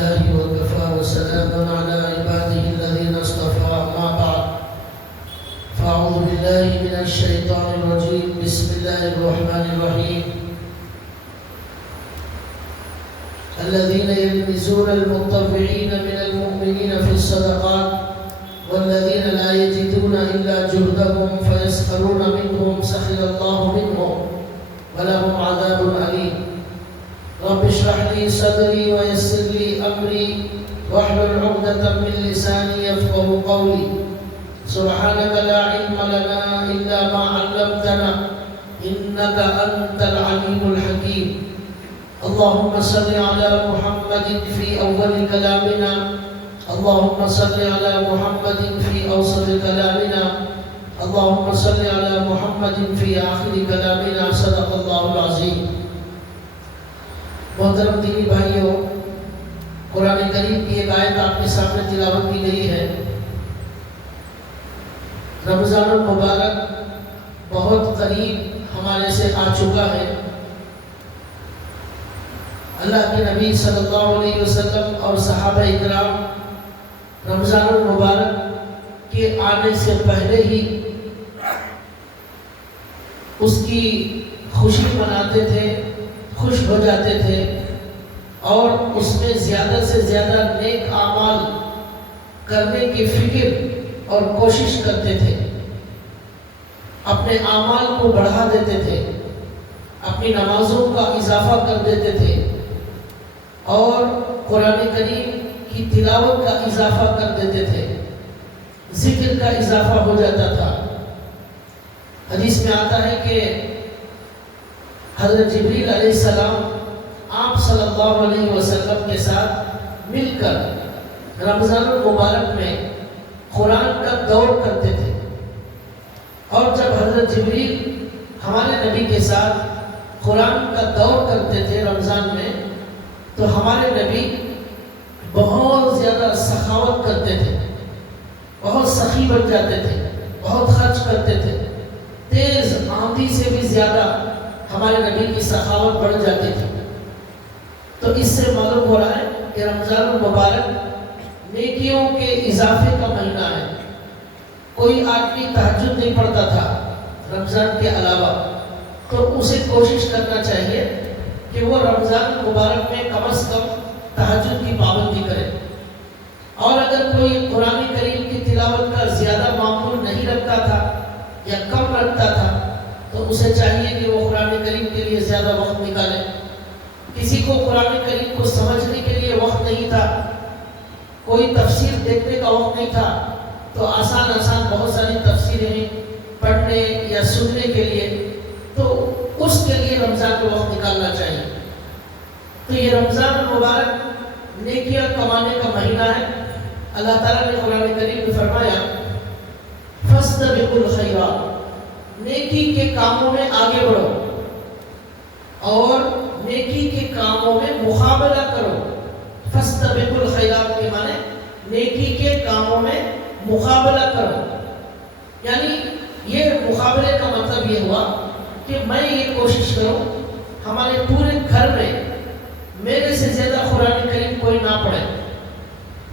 لله وكفى وسلام على عباده الذين اصطفى أما بعد فأعوذ بالله من الشيطان الرجيم بسم الله الرحمن الرحيم الذين يلمزون المطوعين من المؤمنين في الصدقات والذين لا يجدون إلا جهدهم فيسخرون منهم سخر الله منهم ولهم عذاب أليم رب اشرح لي صدري ويسر لي أمري واحلل عقدة من لساني يفقهوا قولي سبحانك لا علم لنا إلا ما علمتنا إنك أنت العليم الحكيم اللهم صل على محمد في أول كلامنا اللهم صل على محمد في أوسط كلامنا اللهم صل على محمد في آخر كلامنا صدق الله العظيم. محترم دینی بھائیوں، قرآن کریم کی ایک آیت آپ کے سامنے تلاوت کی گئی ہے. رمضان المبارک بہت قریب ہمارے سے آ چکا ہے. اللہ کے نبی صلی اللہ علیہ وسلم اور صحابہ اکرام رمضان المبارک کے آنے سے پہلے ہی اس کی خوشی مناتے تھے، خوش ہو جاتے تھے اور اس میں زیادہ سے زیادہ نیک اعمال کرنے کی فکر اور کوشش کرتے تھے. اپنے اعمال کو بڑھا دیتے تھے، اپنی نمازوں کا اضافہ کر دیتے تھے اور قرآن کریم کی تلاوت کا اضافہ کر دیتے تھے، ذکر کا اضافہ ہو جاتا تھا. حدیث میں آتا ہے کہ حضرت جبریل علیہ السلام آپ صلی اللہ علیہ وسلم کے ساتھ مل کر رمضان المبارک میں قرآن کا دور کرتے تھے. اور جب حضرت جبریل ہمارے نبی کے ساتھ قرآن کا دور کرتے تھے رمضان میں، تو ہمارے نبی بہت زیادہ سخاوت کرتے تھے، بہت سخی بن جاتے تھے، بہت خرچ کرتے تھے. تیز آندھی سے بھی زیادہ ہمارے نبی کی سخاوت بڑھ جاتی تھی. تو اس سے معلوم ہو رہا ہے کہ رمضان المبارک نیکیوں کے اضافے کا مہینہ ہے. کوئی آدمی تہجد نہیں پڑھتا تھا رمضان کے علاوہ، تو اسے کوشش کرنا چاہیے کہ وہ رمضان مبارک میں کم از کم تہجد کی پابندی کرے. اور اگر کوئی قرآن کریم کی تلاوت کا زیادہ معمول نہیں رکھتا تھا یا کم رکھتا تھا، تو اسے چاہیے کہ وہ قرآن کریم کے لیے زیادہ وقت نکالے. کسی کو قرآن کریم کو سمجھنے کے لیے وقت نہیں تھا، کوئی تفسیر دیکھنے کا وقت نہیں تھا، تو آسان بہت ساری تفسیریں ہیں پڑھنے یا سننے کے لیے، تو اس کے لیے رمضان کو وقت نکالنا چاہیے. تو یہ رمضان المبارک نیکیاں کمانے کا مہینہ ہے. اللہ تعالیٰ نے قرآن کریم میں فرمایا فَاسْتَبِقُوا الْخَيْرَاتِ، نیکی کے کاموں میں آگے بڑھو اور نیکی کے کاموں میں مقابلہ کرو. فَاسْتَبِقُوا الْخَيْرَاتِ کے معنی نیکی کے کاموں میں مقابلہ کرو. یعنی یہ مقابلے کا مطلب یہ ہوا کہ میں یہ کوشش کروں ہمارے پورے گھر میں میرے سے زیادہ قرآن کریم کوئی نہ پڑھے،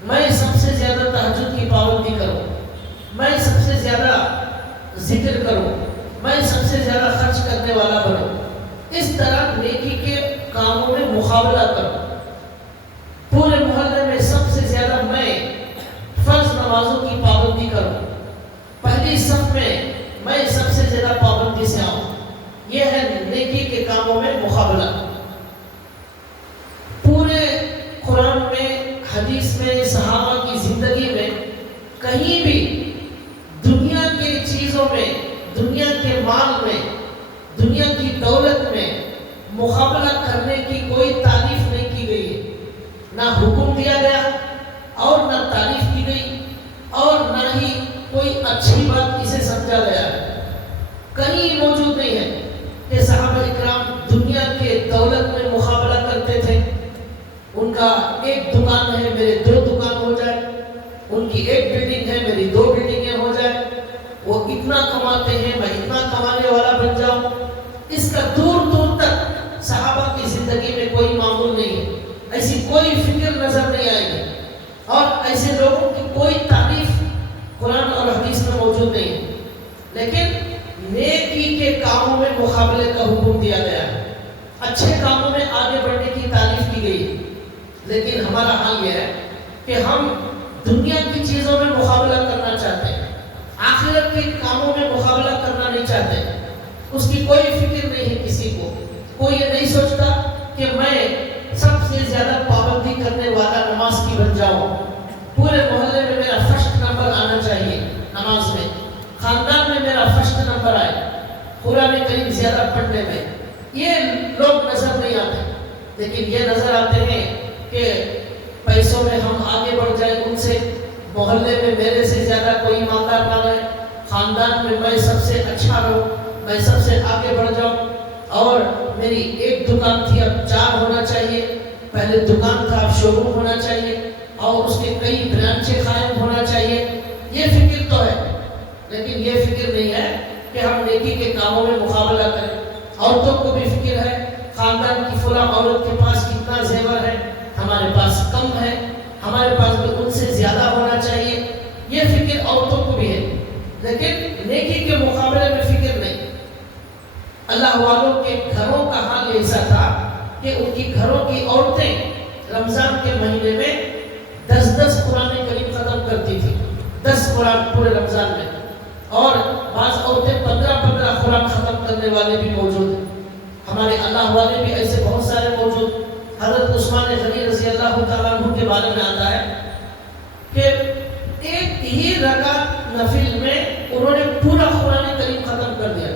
میں سب سے زیادہ تہجد کی پابندی کروں، میں سب سے زیادہ ذکر کروں، میں سب سے زیادہ خرچ کرنے والا بنوں. اس طرح نیکی کے کاموں میں مقابلہ کروں. پورے محلے میں سب سے زیادہ میں فرض نمازوں کی پابندی کروں، پہلی صف میں سب سے زیادہ پابندی سے آؤں. یہ ہے نیکی کے کاموں میں مقابلہ. پورے قرآن میں، حدیث میں، صحابہ کی زندگی میں کہیں بھی دنیا کی چیزوں میں، دنیا کے مال میں، دنیا کی دولت میں مقابلہ کرنے کی کوئی تعریف نہیں کی گئی ہے. نہ حکم دیا گیا اور نہ تعریف کی گئی اور نہ ہی کوئی اچھی بات اسے سمجھا گیا ہے. کہیں موجود نہیں ہے کہ صحابہ اکرام دنیا کے دولت میں مقابلہ کرتے تھے. ان کا ایک دکان ہے میرے 2 دکان ہو جائے، ان کی ایک بلڈنگ ہے میری 2 بلڈنگیں ہو جائے، وہ اتنا کماتے ہیں میں اتنا کمانے والا بن جاؤں. اس کا دور دور تک صحابہ کی زندگی میں کوئی معمول نہیں ہے. ایسی کوئی فکر نظر نہیں آئے گی، اور ایسے لوگوں کی کوئی تعریف قرآن اور حدیث میں موجود نہیں ہے۔ لیکن نیکی کے کاموں میں مقابلے کا حکم دیا گیا ہے، اچھے کاموں میں آگے بڑھنے کی تعریف کی گئی ہے۔ لیکن ہمارا حال یہ ہے کہ ہم دنیا کی چیزوں میں مقابلہ کرنا چاہتے ہیں، آخرت کے کاموں میں مقابلہ کرنا نہیں چاہتے۔ اس کی کوئی فکر نہیں ہے کسی کو، کوئی یہ نہیں سوچتا کہ میں سب سے زیادہ پابندی کرنے والا نماز کی بن جاؤں، پورے محلے میں میرا فرسٹ نمبر آنا چاہیے نماز میں، خاندان میں میرا فرسٹ نمبر آئے قرآن کریم زیادہ پڑھنے میں۔ یہ لوگ نظر نہیں آتے، لیکن یہ نظر آتے ہیں کہ پیسوں میں ہم آگے بڑھ جائیں ان سے، محلے میں میرے سے زیادہ کوئی ایماندار نہ رہے، خاندان میں میں سب سے اچھا رہوں، میں سب سے آگے بڑھ جاؤں، اور میری ایک دکان تھی اب 4 ہونا چاہیے، پہلے دکان تھا اب شو روم ہونا چاہیے، اور اس کے کئی برانچیں قائم ہونا چاہیے۔ یہ فکر تو ہے، لیکن یہ فکر نہیں ہے کہ ہم نیکی کے کاموں میں مقابلہ کریں۔ عورتوں کو بھی فکر ہے، خاندان کی فلاں عورت کے پاس کتنا زیور ہے، ہمارے پاس کم ہے، ہمارے پاس بھی ان سے زیادہ ہونا چاہیے۔ یہ فکر عورتوں کو بھی ہے، لیکن نیکی کے مقابلے میں فکر نہیں۔ اللہ والوں کے گھروں کا حال ایسا تھا کہ ان کی گھروں کی عورتیں رمضان کے مہینے میں 10 قرآن کریم ختم کرتی تھی، 10 قرآن پورے رمضان میں، اور بعض عورتیں 15 قرآن ختم کرنے والے بھی موجود ہیں۔ ہمارے اللہ والے بھی ایسے بہت سارے موجود۔ حضرت عثمان غنی رضی اللہ تعالیٰ عنہ کے بارے میں آتا ہے کہ ایک ہی رکعت نفل میں انہوں نے پورا قرآن کریم ختم کر دیا،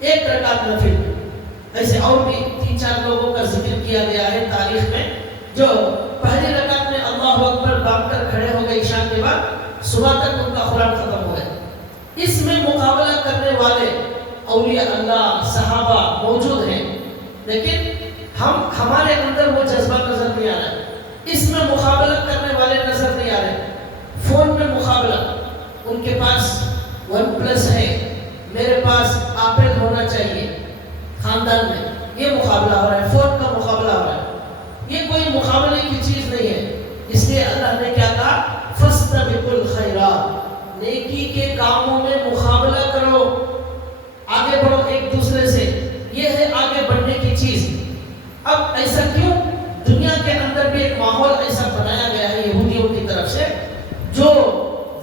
ایک رکعت نفل میں۔ ایسے اور بھی 3-4 لوگوں کا ذکر کیا گیا ہے تاریخ میں، جو پہلی رکعت میں اللہ اکبر باندھ کر کھڑے ہو گئے، عشاء کے بعد صبح تک ان کا قرآن ختم ہو گیا۔ اس میں مقابلہ کرنے والے اولیاء اللہ صحابہ موجود ہیں، لیکن ہمارے اندر وہ جذبہ نظر نہیں آ رہا ہے، اس میں مقابلہ کرنے والے نظر نہیں آ رہے۔ فون میں مقابلہ، ان کے پاس ون پلس ہے، میرے پاس ایپل ہونا چاہیے، خاندان میں یہ مقابلہ ہو رہا ہے، فون کا مقابلہ ہو رہا ہے۔ یہ کوئی مقابلے کی چیز نہیں ہے، اس لیے اللہ نے کیا کہا، فاستبقوا الخیرات، نیکی کے کاموں میں مقابلہ کرو، آگے بڑھو ایک دوسرے سے، یہ ہے آگے بڑھنے کی چیز۔ اب ایسا کیوں؟ دنیا کے اندر بھی ایک ماحول ایسا بنایا گیا ہے یہودیوں کی طرف سے، جو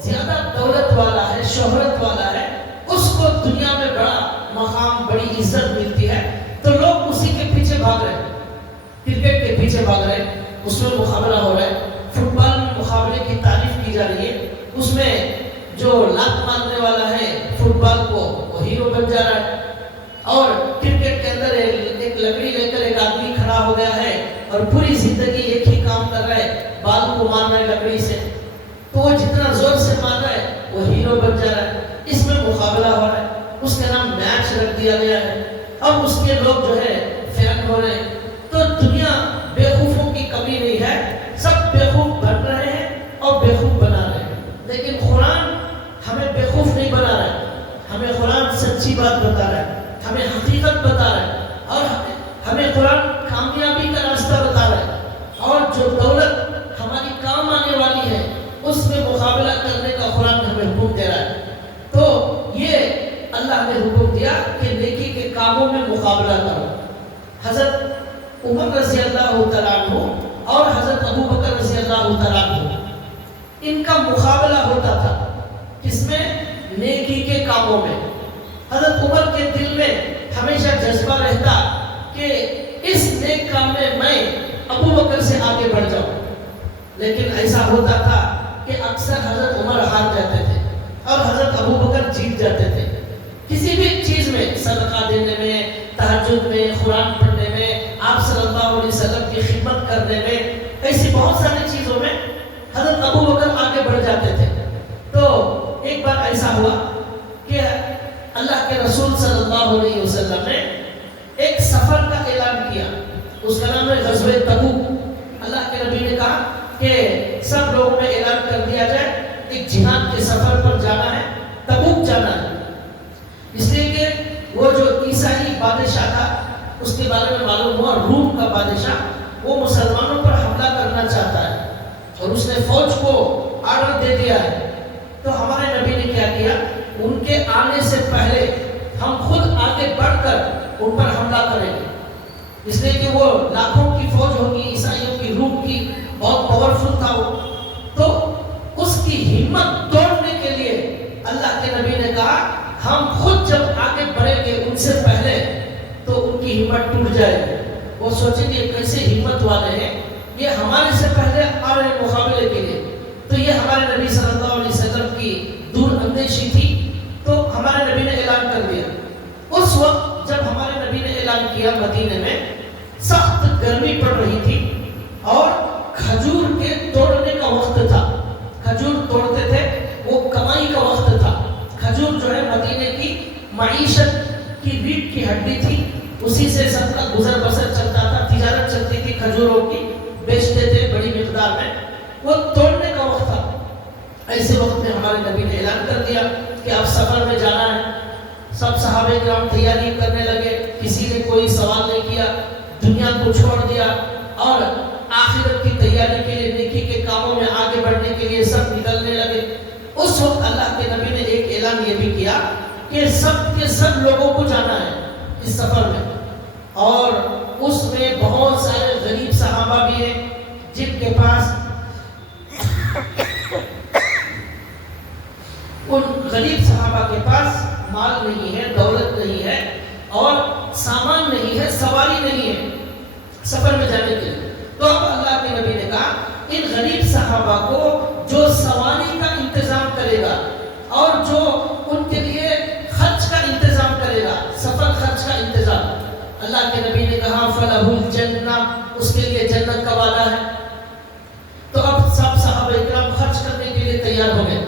زیادہ دولت والا ہے، شہرت والا ہے، اس کو دنیا میں بڑا مقام، بڑی عزت ملتی ہے، تو لوگ اسی کے پیچھے بھاگ رہے ہیں، کرکٹ کے پیچھے بھاگ رہے ہیں، اس میں مقابلہ ہو رہا ہے، فٹ بال میں مقابلے کی تعریف کی جا رہی ہے، اس میں جو لات مارنے والا ہے فٹ بال کو وہ ہیرو بن جا رہا ہے، اور کرکٹ کے اندر ایک لکڑی لے کر ایک آدمی کھڑا ہو گیا ہے اور پوری زندگی ایک ہی کام کر رہا ہے، بال کو مار رہا ہے لکڑی سے، تو وہ جتنا زور سے مار رہا ہے وہ ہیرو بن جا رہا ہے۔ اس میں مقابلہ ہو رہا ہے، اس کا نام میچ رکھ دیا گیا ہے، اور اس کے لوگ جو ہے فین ہو رہے ہیں۔ تو دنیا بیوقوفوں کی کمی نہیں ہے، سب بیوقوف بن رہے ہیں اور بیوقوف بنا رہے ہیں، لیکن قرآن ہمیں بیوقوف نہیں بنا رہا ہے، ہمیں قرآن سچی بات بتا رہا ہے، ہمیں حقیقت بتا رہا ہے، اور ہمیں قرآن کامیابی کا راستہ بتا رہا ہے، اور جو دولت ہماری کام آنے والی ہے اس میں مقابلہ کرنے کا قرآن ہمیں حکم دے رہا ہے۔ تو یہ اللہ نے حکم دیا کہ نیکی کے کاموں میں مقابلہ کرو۔ حضرت عمر رضی اللہ تعالیٰ عنہ اور حضرت ابو بکر رضی اللہ تعالیٰ عنہ، ان کا مقابلہ ہوتا تھا کس میں؟ نیکی کے کاموں میں۔ حضرت عمر کے دل میں ہمیشہ جذبہ رہتا کہ اس نیک کام میں ابو بکر سے آگے بڑھ جاؤں، لیکن ایسا ہوتا تھا کہ اکثر حضرت عمر ہار جاتے تھے اور حضرت ابو بکر جیت جاتے تھے۔ کسی بھی چیز میں، صدقہ دینے میں، تہجد میں، قرآن پڑھنے میں، آپ صلی اللہ علیہ وسلم کی خدمت کرنے میں، ایسی بہت ساری چیزوں میں حضرت ابو بکر آگے بڑھ جاتے تھے۔ تو ایک بار ایسا ہوا کہ اللہ کے رسول صلی اللہ علیہ وسلم نے ایک سفر کا اعلان کیا، اس کا نام ہے غزوہ تبوک۔ اللہ کے نبی نے کہا کہ سب لوگوں میں اعلان کر دیا جائے ایک جہاد کے سفر پر جانا ہے، تبوک جانا ہے، اس لیے کہ وہ جو عیسائی بادشاہ تھا اس کے بارے میں معلوم ہوا، روم کا بادشاہ، وہ مسلمانوں مسلمانوں پر حملہ کرنا چاہتا ہے اور اس نے فوج کو آرڈر دے دیا ہے، تو ہمارے نبی نے کیا کیا؟ ان کے آنے سے پہلے ہم خود آگے بڑھ کر ان پر حملہ کریں گے، اس لیے کہ وہ لاکھوں کی فوج ہوگی، عیسائیوں کی روح کی بہت پاورفل تھا وہ، تو اس کی ہمت توڑنے کے لیے اللہ کے نبی نے کہا ہم خود جب آگے بڑھیں گے ان سے پہلے تو ان کی ہمت ٹوٹ جائے گی، وہ سوچیں گے کیسے ہمت والے ہیں، یہ ہمارے سے پہلے آ رہے مقابلے کے لیے۔ تو یہ ہمارے نبی صلی اللہ علیہ وسلم کی دور اندیشی تھی، تو ہمارے نبی نے اعلان کر دیا۔ اس وقت جب ہمارے نبی نے اعلان کیا، مدینے میں سخت گرمی پڑ رہی تھی اور کھجور کے توڑنے کا وقت تھا، کھجور توڑتے تھے، وہ کمائی کا وقت تھا۔ کھجور جو ہے مدینے کی معیشت کی ریڑھ کی ہڈی تھی، اسی سے سب کا گزر بسر چلتا تھا، تجارت چلتی تھی کھجوروں کی، بیچتے تھے بڑی مقدار میں، وہ توڑنے کا وقت تھا۔ ایسے وقت میں ہمارے نبی نے اعلان کر دیا کہ اب سفر میں جانا ہے۔ سب صحابہ کرام تیاری کرنے لگے، کسی نے کوئی سوال نہیں کیا، دنیا کو چھوڑ دیا اور آخرت کی تیاری کے لیے، نیکی کے کاموں میں آگے بڑھنے کے لیے سب نکلنے لگے۔ اس وقت اللہ کے نبی نے ایک اعلان یہ بھی کیا کہ سب کے سب لوگوں کو جانا ہے اس سفر میں، اور اس میں بہت سارے غریب صحابہ بھی ہیں جن کے پاس ان غریب صحابہ کے پاس مال نہیں ہے، دولت نہیں ہے اور سامان نہیں ہے، سواری نہیں ہے سفر میں جانے کے لیے۔ تو اب اللہ کے نبی نے کہا ان غریب صحابہ کو جو سواری کا انتظام کرے گا اور جو ان کے لیے خرچ کا انتظام کرے گا، سفر خرچ کا انتظام، اللہ کے نبی نے کہا فَلَهُ الْجَنَّةُ، اس کے لیے جنت کا وعدہ ہے۔ تو اب سب صحابہ کرام خرچ کرنے کے لیے تیار ہو گئے۔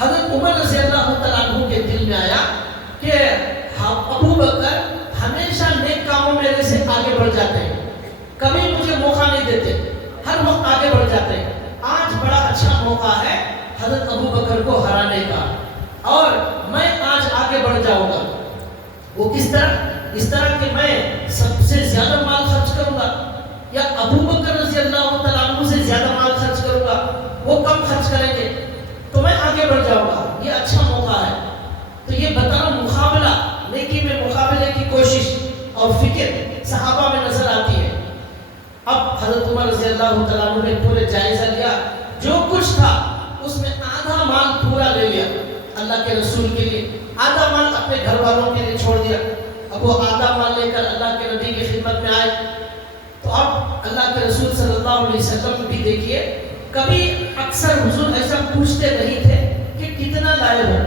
حضرت عمر رضی اللہ تعالیٰ عنہ کے دل میں آیا کہ ابو بکر ہمیشہ نیک کاموں میں میرے سے آگے بڑھ جاتے ہیں، کبھی مجھے موقع نہیں دیتے، ہر وقت آگے بڑھ جاتے ہیں، آج بڑا اچھا موقع ہے حضرت ابو بکر کو ہرانے کا اور میں آج آگے بڑھ جاؤں گا۔ وہ کس طرح؟ اس طرح کہ میں سب سے زیادہ مال خرچ کروں گا، یا ابو بکر رضی اللہ تعالیٰ عنہ سے زیادہ مال خرچ کروں گا، وہ کم خرچ کریں گے تو میں آگے بڑھ جاؤں گا، یہ اچھا موقع ہے۔ تو یہ بتانا مقابلہ، نیکی میں مقابلے کی کوشش اور فکر صحابہ میں نظر آتی ہے۔ اب حضرت عمر رضی اللہ تعالیٰ عنہ نے پورے جائزہ لیا، جو کچھ تھا اس میں آدھا مال پورا لے لیا اللہ کے رسول کے لیے، آدھا مال اپنے گھر والوں کے لیے چھوڑ دیا۔ اب وہ آدھا مال لے کر اللہ کے نبی کی خدمت میں آئے، تو اب اللہ کے رسول صلی اللہ علیہ وسلم بھی دیکھیے، کبھی اکثر حضور ایسا پوچھتے نہیں تھے کہ کتنا لائے ہو،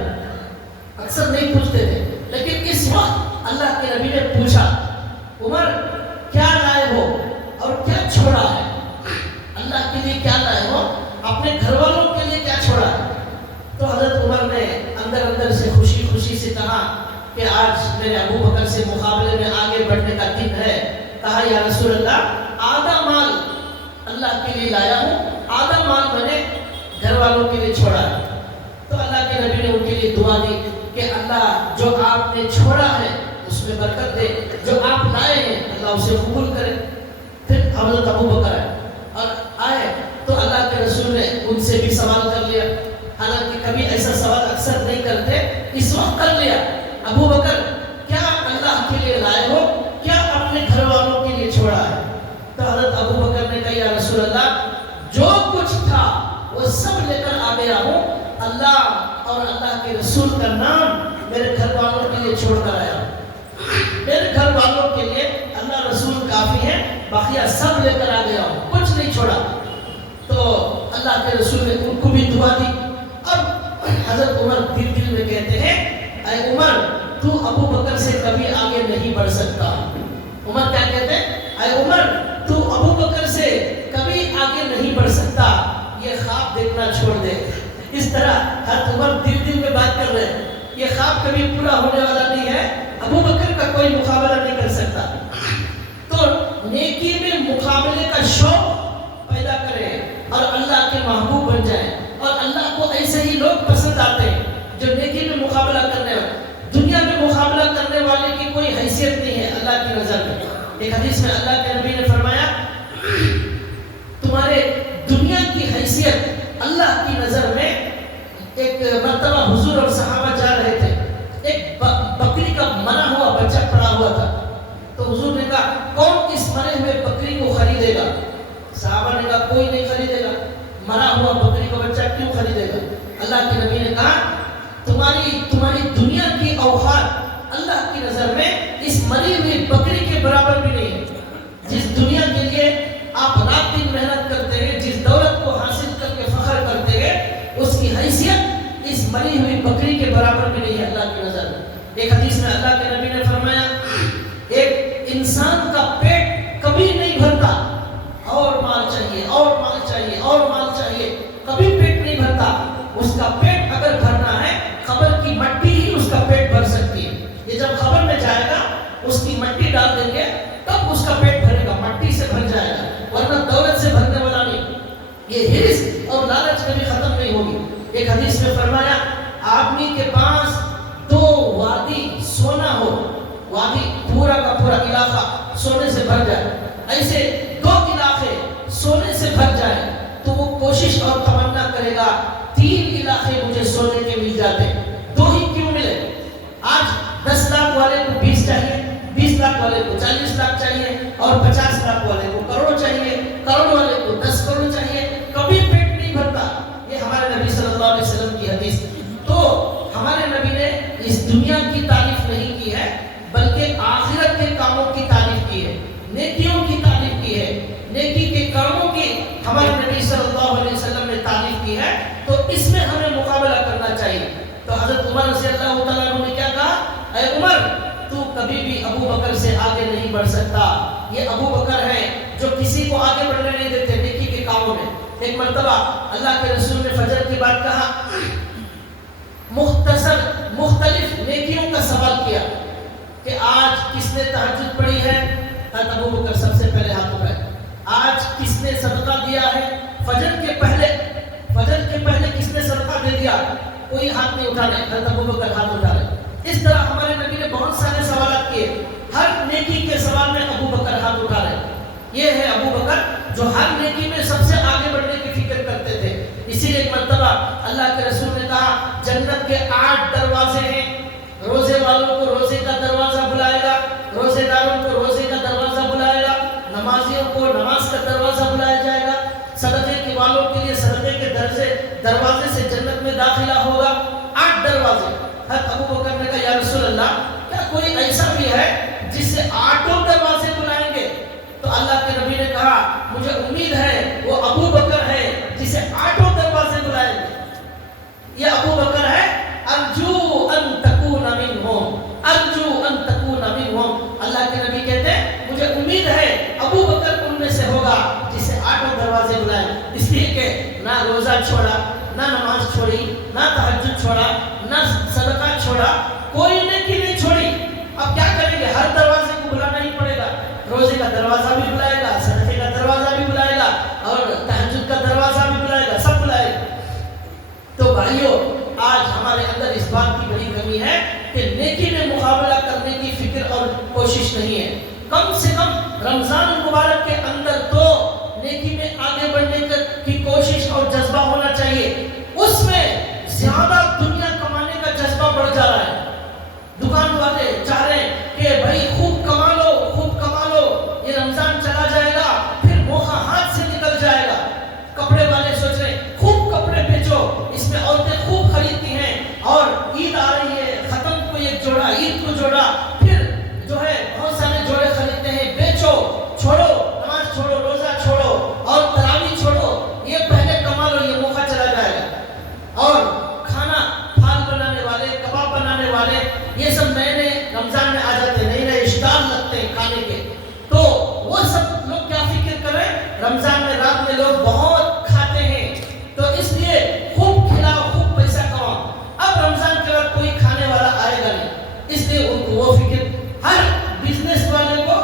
اکثر نہیں پوچھتے تھے، لیکن اس وقت اللہ کے نبی نے پوچھا عمر کیا لائے ہو اور کیا چھوڑا ہے؟ اللہ کے لیے کیا لائے ہو، اپنے گھر والوں کے لیے کیا چھوڑا ہے؟ تو حضرت عمر نے اندر اندر سے خوشی خوشی سے کہا کہ آج میرے ابو بکر سے مقابلے میں آگے بڑھنے کا دن ہے۔ کہا یا رسول اللہ آدھا مال اللہ کے لیے لایا ہوں، آدھا مال میں نے گھر والوں کے لیے چھوڑا ہے۔ تو اللہ کے نبی نے ان کے لیے دعا دی کہ اللہ جو آپ نے چھوڑا ہے اس میں برکت دے، جو آپ لائے ہیں اللہ اسے قبول کرے۔ پھر حضرت ابو بکر آئے اور آئے تو اللہ کے رسول نے ان سے بھی سوال کر لیا، حالانکہ کبھی ایسا سوال اکثر نہیں کرتے، اس وقت کر لیا۔ ابو بکر کیا اللہ کے لیے لائے ہو، کیا اپنے گھر والوں کے لیے چھوڑا ہے؟ تو حضرت ابو بکر نے کہا یا رسول اللہ جو کچھ تھا وہ سب لے کر آ گیا ہوں، اللہ اور اللہ کے رسول کا نام میرے گھر والوں کے لیے چھوڑ کر آیا ہوں، میرے گھر والوں کے لیے اللہ رسول کافی ہے، باقیہ سب لے کر آ گیا ہوں، کچھ نہیں چھوڑا۔ تو اللہ کے رسول نے ان کو بھی دعا دی۔ اور حضرت عمر دل میں کہتے ہیں اے عمر تو ابو بکر سے کبھی آگے نہیں بڑھ سکتا۔ عمر کیا کہتے ہیں؟ اے عمر تو ابو بکر سے کبھی آگے نہیں بڑھ سکتا، یہ خواب دیکھنا چھوڑ دے۔ اس طرح حضرت عمر دل میں بات کر رہے ہیں، یہ خواب کبھی پورا ہونے والا نہیں ہے، ابو بکر کا کوئی مقابلہ نہیں کر سکتا۔ تو نیکی میں مقابلے کا شوق پیدا کریں اور اللہ کے محبوب بن جائیں، اور اللہ کو ایسے ہی لوگ پسند آتے ہیں جو نیکی میں مقابلہ کرنے والے۔ دنیا میں مقابلہ کرنے والے کی کوئی حیثیت نہیں ہے اللہ کی نظر میں۔ ایک حدیث میں اللہ کے نبی نے فرمایا نظر میں اس مری ہوئی بکری کے برابر بھی نہیں ہے. جس دنیا کے لیے آپ رات دن محنت کرتے ہیں, جس دولت کو حاصل کر کے فخر کرتے ہیں, اس کی حیثیت اس مری ہوئی بکری کے برابر بھی نہیں ہے اللہ کی نظر میں. ایک حدیث میں اللہ کے نبی نے فرمایا, ایک انسان کا پیٹ کبھی نہیں بھرتا, اور مال چاہیے اور مال چاہیے اور مال چاہیے, کبھی پیٹ نہیں بھرتا. اس کا پیٹ اگر بھرنا ہے, قبر کی مٹی ہی اس کا پیٹ بھر سکتی ہے. یہ جب قبر میں جائے گا, اس کی مٹی ڈال دیں گے, تب اس کا پیٹ بھرے گا, مٹی سے بھر جائے گا, ورنہ دولت سے بھرنے والا نہیں. یہ ہرس اور لالچ کبھی ختم نہیں ہوگی. ایک حدیث میں فرمایا, آدمی کے پاس 2 وادی سونا ہو, وادی پورا کا پورا علاقہ سونے سے بھر جائے, ایسے 2 علاقے سونے سے بھر جائے, تو وہ کوشش اور تمنا کرے گا 3 علاقے مجھے سونے کے مل جاتے, 2 ہی کیوں ملے. آج 10 لاکھ والے کو 20 چاہیے, 20 لاکھ والے کو 40 لاکھ چاہیے, اور 50 لاکھ والے کو کروڑ چاہیے, کروڑ والے کو 10 کروڑ چاہیے, کبھی پیٹ نہیں بھرتا. یہ ہمارے نبی صلی اللہ علیہ وسلم کی حدیث. تو ہمارے نبی نے اس دنیا کی تعریف نہیں کی ہے, بلکہ آخرت کے کاموں کی تعریف کی ہے, نیکیوں کی تعریف کی ہے, نیکی کے کاموں کی ہمارے نبی صلی اللہ علیہ وسلم نے تعریف کی ہے. تو اس میں ہمیں مقابلہ کرنا چاہیے. تو حضرت عمر رضی اللہ تعالیٰ عنہ نے کیا کہا, اے عمر, تو کبھی بھی ابو بکر سے آگے نہیں بڑھ سکتا. یہ ابو بکر ہیں جو کسی کو آگے بڑھنے نہیں دیتے نیکی کے کاموں میں. ایک مرتبہ اللہ کے رسول نے فجر کی بات کہا, مختصر مختلف نیکیوں کا سوال کیا کہ آج کس نے تہجد پڑھی ہے, ابو بکر سب سے پہلے ہاتھ اٹھائے. آج کس نے صدقہ دیا ہے, فجر کے پہلے کس نے صدقہ دے دیا, کوئی ہاتھ نہیں اٹھانے, ابو بکر ہاتھ اٹھا رہے. اس طرح ہمارے نبی نے بہت سارے سوالات کیے, ہر نیکی کے سوال میں ابو بکر ہاتھ اٹھا رہے. یہ ہے ابو بکر جو ہر نیکی میں سب سے آگے بڑھنے کی فکر کرتے تھے. اسی لیے ایک مرتبہ اللہ کے رسول نے کہا, جنت کے 8 دروازے ہیں, روزے والوں کو روزے کا دروازہ بلائے گا, روزے داروں کو روزے کا دروازہ بلائے گا, نمازیوں کو نماز کا دروازہ بلایا جائے گا, صدقے کے والوں کے لیے صدقے کے دروازے سے جنت میں داخلہ ہوگا. 8 دروازے. حضرت ابو بکر نے کہا, یا رسول اللہ, کیا کوئی ایسا بھی ہے جس سے 8 دروازے بلائیں گے؟ تو اللہ کے نبی نے کہا, مجھے امید ہے وہ ابو بکر ہے جسے 8 دروازے بلائیں گے. یہ ابو بکر ہے, ارجو ان تکون منہم, ارجو ان تکون منہم. اللہ کے نبی کہتے ہیں, مجھے امید ہے ابو بکر ان میں سے ہوگا جسے 8 دروازے بلائیں. اس لیے کہ نہ روزہ چھوڑا, نہ نماز چھوڑی, نہ تہجد چھوڑا, نہ صدقہ چھوڑا, کوئی نیکی نہیں چھوڑی. اب کیا کریں گے, ہر دروازے کو بلانا ہی پڑے گا. روزے کا دروازہ بھی بلائے گا, صدقے کا دروازہ بھی بلائے گا, اور تہجد کا دروازہ بھی بلائے گا, سب بلائے گا. تو بھائیو, آج ہمارے اندر اس بات کی بڑی کمی ہے کہ نیکی میں مقابلہ کرنے کی فکر اور کوشش نہیں ہے. کم سے کم رمضان مبارک کے اندر تو نیکی میں آگے بڑھنے کی کوشش اور جذبہ ہونا چاہیے. اس میں زیادہ دنیا کمانے کا جذبہ بڑھ جا رہا ہے. دکان والے چاہ رہے ہیں کہ بھائی خوب کما لو, خوب کما لو, یہ رمضان چلا جائے گا پھر موقع ہاتھ سے نکل جائے گا. کپڑے والے سوچ رہے ہیں خوب کپڑے بیچو, اس میں عورتیں خوب خریدتی ہیں, اور عید آ رہی ہے, ختم کو ایک جوڑا, عید کو جوڑا, پھر جو ہے بہت سارے جوڑے خریدتے ہیں. بیچو, چھوڑو, نماز چھوڑو, روزہ چھوڑو, اور تراویح چھوڑو, یہ پہلے کما لو, یہ موقع چلا جائے گا. اور کھانا پھال بنانے والے, کباب بنانے والے, یہ سب نئے نئے رمضان میں آ جاتے ہیں, نئے نئے اسٹال لگتے ہیں کھانے کے. تو وہ سب لوگ کیا فکر کریں, رمضان میں رات میں لوگ بہت کھاتے ہیں, تو اس لیے خوب کھلاؤ, خوب پیسہ کماؤ. اب رمضان کے بعد کوئی کھانے والا آئے گا نہیں, اس لیے ان کو وہ فکر, ہر بزنس والے کو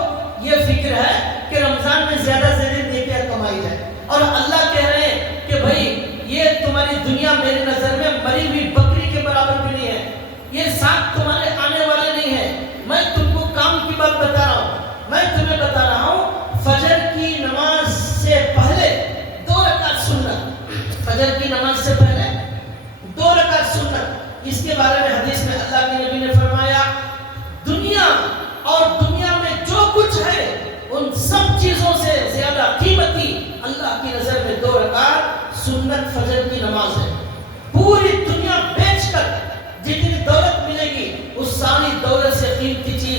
یہ فکر ہے کہ رمضان میں زیادہ سے زیادہ نیکیاں کمائی جائے. اور اللہ کہہ رہے ہیں کہ بھائی یہ تمہاری دنیا میری نظر میں مری ہوئی بکری کے برابر بھی نہیں ہے, یہ ساتھ تمہارے آنے والے نہیں ہے. میں تم کو کام کی بات بتا رہا ہوں, میں تمہیں بتا رہا ہوں, فجر کی نماز سے پہلے 2 رکعت سنت, فجر کی نماز سے پہلے 2 رکعت سنت. اس کے بارے میں حدیث میں اللہ کے نبی نے فرمایا, دنیا اور دنیا میں جو کچھ ہے ان سب چیزوں سے زیادہ قیمتی اللہ کی نظر میں 2 رکعت سنت فجر کی نماز ہے. پوری دنیا بیچ کر جتنی دولت ملے گی, اس ساری دولت سے قیمتی چیز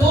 2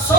100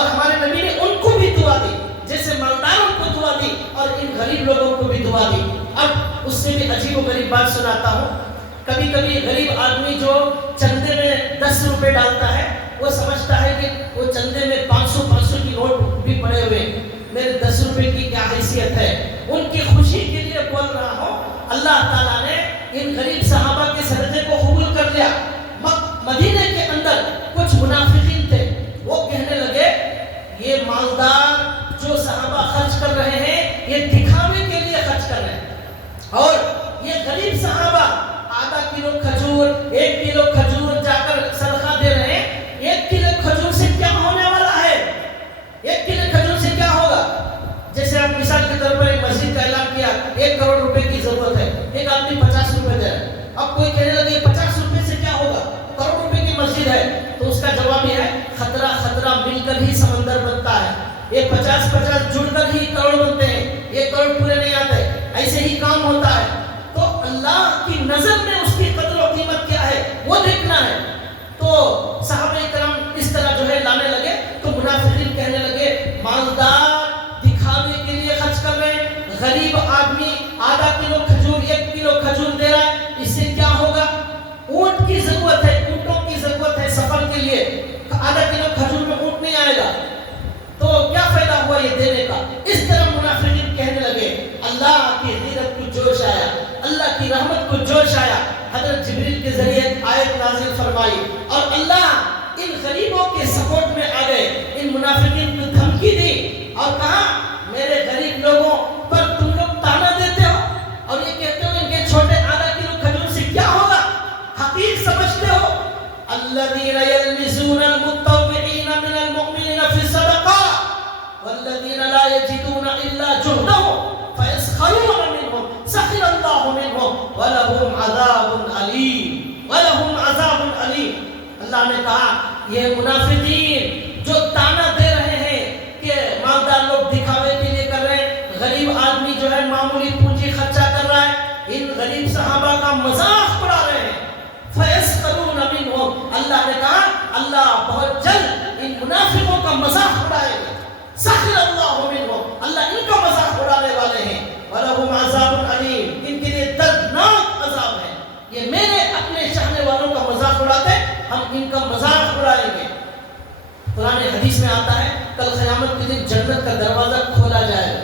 اور ہمارے نبی نے ان کو بھی دعا دی، جیسے مالداروں کو دعا دی اور ان غریب لوگوں کو بھی دعا دی۔ اب اس سے بھی عجیب و غریب بات سناتا ہوں۔ کبھی کبھی غریب آدمی جو چندے میں 10 روپے ڈالتا ہے، وہ سمجھتا ہے کہ وہ چندے میں 500 کی نوٹ بھی پڑے ہوئے، میرے 10 روپے کی کیا حیثیت ہے۔ ان کی خوشی کے لیے بول رہا ہوں، اللہ تعالیٰ نے ان غریب صحابہ کے صدقے کو قبول کر لیا۔ مدینے کے اندر کچھ منافقین تھے، وہ کہنے لگے یہ مالدار جو صحابہ خرچ کر رہے ہیں یہ دکھاوے کے لیے خرچ کر رہے ہیں، اور یہ غریب صحابہ آدھا کلو کھجور 1 کلو کھجور جا کر صدقہ دے رہے ہیں۔ 1 کلو کھجور سے کیا ہونے والا ہے؟ 1 کلو کھجور سے کیا ہوگا؟ جیسے ہم مثال کے طور پر ایک مسجد کا اعلان کیا 1 کروڑ روپے کی ضرورت ہے، ایک آدمی 50 روپے دے رہا ہے، اب کوئی کہنے لگے 50 روپے سے کیا ہوگا، کروڑ روپے کی مسجد ہے، تو اس کا جواب یہ ہے خطرہ خطرہ مل کر ہی سمندر بنتا ہے، یہ 50 جڑ کر ہی کروڑ بنتے ہیں، یہ کروڑ پورے نہیں آتے، ایسے ہی کام ہوتا ہے۔ تو اللہ کی نظر میں اس کی قدر و قیمت کیا ہے وہ دیکھنا ہے۔ تو صحابہ کرام اس طرح جو ہے لانے لگے، تو منافقین کہنے لگے مالدار دکھاوے کے لیے خرچ کر رہے ہیں، غریب آدمی آدھا کلو کھجور 1 کلو کھجور دے رہا ہے، اس سے کیا ہوگا؟ اونٹ کی ضرورت ہے، اونٹوں کی ضرورت ہے سفر کے لیے، آدھا کلو کھجور میں اونٹ نہیں آئے گا، تو کیا فائدہ ہوا یہ دینے کا؟ اس طرح منافقین کہنے لگے۔ اللہ کی غیرت کو جوش آیا، اللہ کی رحمت کو جوش آیا، حضرت جبریل کے ذریعے آیت نازل فرمائی، اور اللہ ان غریبوں کے سپورٹ میں آ گئے، ان منافقین کو دھمکی دی اور کہا میرے غریب لوگوں پر تم لوگ تانا دیتے ہو اور یہ کہتے ہو ان کے چھوٹے آدھا کلو کھجور سے کیا ہوگا، حقیق سمجھتے ہو؟ الذین یلمزون المتطوعین من المؤمنین فی الصدقات والذین لا یجدون الا جہدهم فیسخرون منهم سخر اللہ منهم ولہم عذاب علیم، ولہم عذاب علیم۔ اللہ نے کہا یہ منافقین جو تانا دے رہے ہیں کہ مالدار لوگ دکھاوے کے لیے کر رہے ہیں، غریب آدمی جو ہے معمولی پونجی خرچہ کر رہا ہے، ان غریب صحابہ کا مذاق اڑا رہے ہیں، فیسخرون منهم۔ اللہ نے کہا اللہ بہت جلد ان منافقوں کا مذاق اڑائے گا، سخر اللہ منهم، اللہ ان کا مذاق اڑانے والے ہیں، ولہم عذاب علیم، ان کے لیے دردناک عذاب ہے۔ یہ میرے اپنے چاہنے والوں کا مذاق اڑاتے، ہم ان کا مذاق اڑائیں گے۔ قرآن حدیث میں آتا ہے کل قیامت کے دن جنت کا دروازہ کھولا جائے گا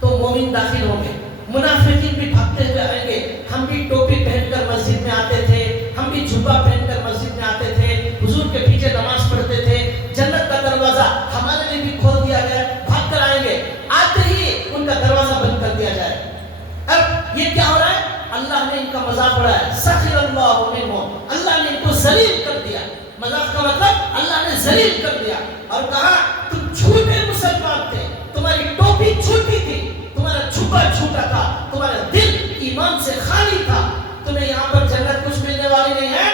تو مومن داخل ہوں گے، منافقین بھی بھاگتے ہوئے آئیں گے، ہم بھی ٹوپی پہن کر مسجد میں آتے تھے، ہم بھی جھبا پہن کر مسجد میں آتے تھے، حضور کے پیچھے نماز پڑھتے تھے، جنت کا دروازہ ہمارے لیے بھی کھول دیا گیا، بھاگ کر آئیں گے، آتے ہی ان کا دروازہ بند کر دیا جائے۔ اب یہ کیا ہو رہا ہے؟ اللہ نے ان کا مذاق اڑایا، سخر اللہ منہم، اللہ نے ان کو ذلیل کر دیا۔ مذاق کا مطلب اللہ نے ذلیل کر دیا اور کہا تم جھوٹے مسلمان تھے، تمہاری ٹوپی چھوٹی تھی، تمہارا چھپا چھوٹا تھا، تمہارا دل ایمان سے خالی تھا، تمہیں یہاں پر جنت کچھ ملنے والی نہیں ہے،